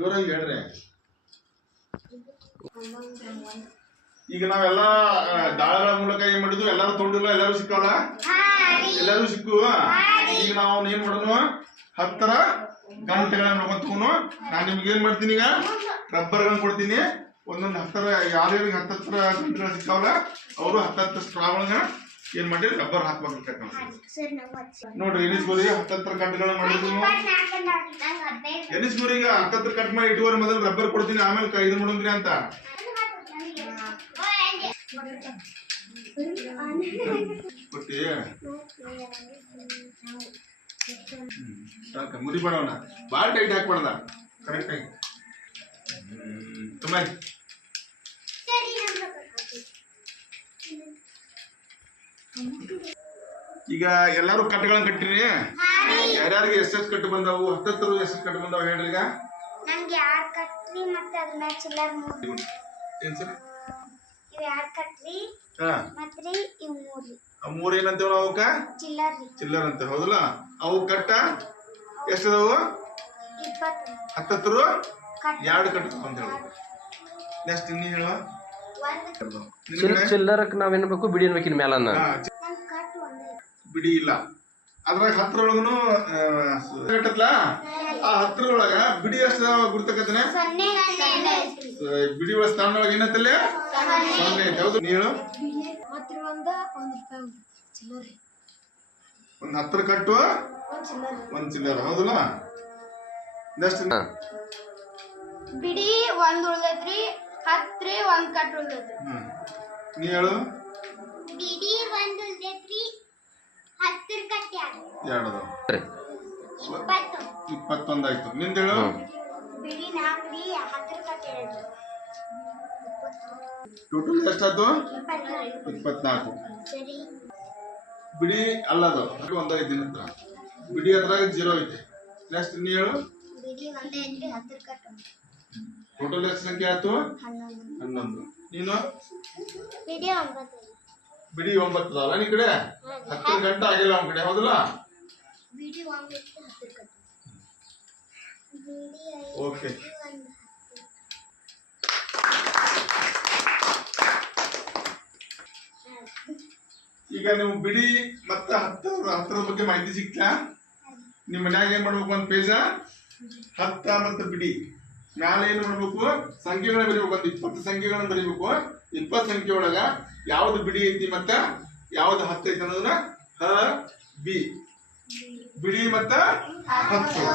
ಜೋರಾಗಿ ಹೇಳ್ರಿ. ಈಗ ನಾವೆಲ್ಲ ದಾಳಗಳ ಮೂಲಕ ಏನ್ ಮಾಡಿದ್ವಿ, ಎಲ್ಲಾರು ತೊಗೊಂಡಿಲ್ಲ, ಎಲ್ಲಾರು ಸಿಕ್ಕಲ್ಲ, ಎಲ್ಲಾರು ಸಿಕ್ಕುವ. ಈಗ ನಾವು ಏನ್ ಮಾಡೋಣ, 10 ಗಂಟೆಗಳನ್ನ ನೋಡ್ಕೊಂತನು. ನಾನ್ ನಿಮ್ಗೆ ಏನ್ ಮಾಡ್ತೀನಿ, ಈಗ ರಬ್ಬರ್ಗಳನ್ನ ಕೊಡ್ತೀನಿ. ಒಂದೊಂದು 10 ಯಾರ್ಯಾರಿಗೆ 10 ಗಂಟೆಗಳು ಸಿಕ್ಕಾವಲ್ಲ ಅವರು 10 ಸ್ಟ್ರಾಗಳನ್ನ ಏನ್ ಮಾಡಿ ರಬ್ಬರ್ ಹಾಕ್ಬೇಕು. ನೋಡ್ರಿ ಎನಿಸ್ಬೋರಿ 10 ಗಂಟೆಗಳನ್ನ ಮಾಡಿದ್ವಿ. ಎನಿಸ್ಬೋರಿ ಈಗ 10 ಕಟ್ ಮಾಡಿ ಇಟ್ಟುವರೆ ಮೊದಲು ರಬ್ಬರ್ ಕೊಡ್ತೀನಿ, ಆಮೇಲೆ ಇದು ಮಾಡೋದ್ರಿ ಅಂತ ಕೊಟ್ಟಿ ಸಾಕ. ಮುರಿಬೇಡವನ ಬಾಳ ಟೈಟ್ ಹಾಕ್ಬಾರ್ದ, ಕರೆಕ್ಟ್ ಆಗಿ ತುಂಬ. ಈಗ ಎಲ್ಲಾರು ಕಟ್ಟುಗಳನ್ನ ಕಟ್ಟಿರಿ. ಯಾರ್ಯಾರಿಗೆ ಎಷ್ಟೆಷ್ಟು ಕಟ್ಟು ಬಂದಾವು, 10 ಎಷ್ಟು ಕಟ್ಟು ಬಂದಾವ ಹೇಳ್ರಿ. ಈಗ ನಂಗೆ 6 ಕಟ್ರಿ ಮತ್ತೆ ಅದ್ರ ಮೇಲೆ ಚಿಲ್ಲರ್ 3. ಏನ್ ಸರ್ ಇವು 2 ಕಟ್ರಿ ಮತ್ತೆ ಇವು 3. ಆ 3 ಏನಂತೇವ ಅವಕ್ಕ? ಚಿಲ್ಲರ್. ಚಿಲ್ಲರ್ ಅಂತ, ಹೌದಲ್ಲ? ಅವು ಕಟ್ಟ ಎಷ್ಟದಾವು? 20. 10 2 ಕಟ್ಟು ಅಂತ ಹೇಳ. ನೆಕ್ಸ್ಟ್ ನೀ ಹೇಳುವ. ಚಿಲ್ಲರಕ್ಕೆ ನಾವೇನ್ಬೇಕು, ಬಿಡಿ ಅನ್ಬೇಕಿನ ಮೇಲನ್ನ ಬಿಡಿ ಇಲ್ಲ. ಅದ್ರಾಗ 10 ಒಳಗನು ಕಟ್ಟತ್ಲ, ಆ 10 ಒಳಗ ಬಿಡಿ ಅಷ್ಟ ಗುರ್ತಕತ್ತನೆ. ಬಿಡಿ ಒಳ ಸ್ಥಾನ ಒಳಗ ಏನತ್ತಲ್ಲ 0 ಐತೆ, ಹೌದು? ನೀ ಹೇಳು. ಒಂದ್ 10 ಕಟ್ಟು 1 ಚಿಲ್ಲರ, ಹೌದಲ್ಲ? ನೆಕ್ಸ್ಟ್ ಬಿಡಿ 1 ಉಳ್ದೈತ್ರಿ, 10 1 ಕಟ್ ಉಳ್ದೈತ್ರಿ. ನೀ ಹೇಳು. ಬಿಡಿ 1 ಉಳ್ದೈತ್ರಿ, 10 ಕಟ್ 2 21 ಆಯ್ತು. ನಿಂದ ಹೇಳು. ಬಿಡಿ 4 ರೀ, 10 ಕಟ್ 2. ಟೋಟಲ್ ಎಷ್ಟಾಯ್ತು? 24. ಸರಿ. ಬಿಡಿ ಅಲ್ಲದು 1 ಐತಿ ಹತ್ರ, ಬಿಡಿ ಅದ್ರಾಗ 0 ಐತಿ. ನೆಕ್ಸ್ಟ್ ನೀ ಹೇಳು. ಬಿಡಿ 1 ಐತ್ರಿ, 10 ಕಟ್. ಟೋಟಲ್ ಎಷ್ಟು ಸಂಖ್ಯೆ ಆಯ್ತು? 11. ನೀನು? ಬಿಡಿ 9. ಬಿಡಿ 9 ಅದಾವಲ್ಲ ನೀ ಕಡೆ. 10 ಗಂಟೆ ಆಗಿಲ್ಲ ಅವನ ಕಡೆ, ಹೌದಲ್ಲ? ಬಿಡಿ 1 ಐತ್ರಿ, 10 ಕಟ್. ಓಕೆ. ಈಗ ನೀವು ಬಿಡಿ ಮತ್ತೆ 10 ಬಗ್ಗೆ ಮಾಹಿತಿ ಸಿಕ್ತಾ? ನಿಮ್ಮ ಮನ್ಯಾಗ ಏನ್ ಮಾಡ್ಬೇಕು, ಒಂದ್ ಪೇಜ 10 ಮತ್ತೆ ಬಿಡಿ ಮ್ಯಾಲ ಏನ್ ಮಾಡ್ಬೇಕು, ಸಂಖ್ಯೆಗಳನ್ನ ಬರೀಬೇಕು. ಒಂದು 20 ಸಂಖ್ಯೆಗಳನ್ನ ಬರೀಬೇಕು. 20 ಸಂಖ್ಯೆ ಒಳಗ ಯಾವ್ದು ಬಿಡಿ ಐತಿ ಮತ್ತೆ ಯಾವ್ದು 10 ಐತಿ ಅನ್ನೋದನ್ನ ಬಿ ಬಿಡಿ ಮತ್ತ 10.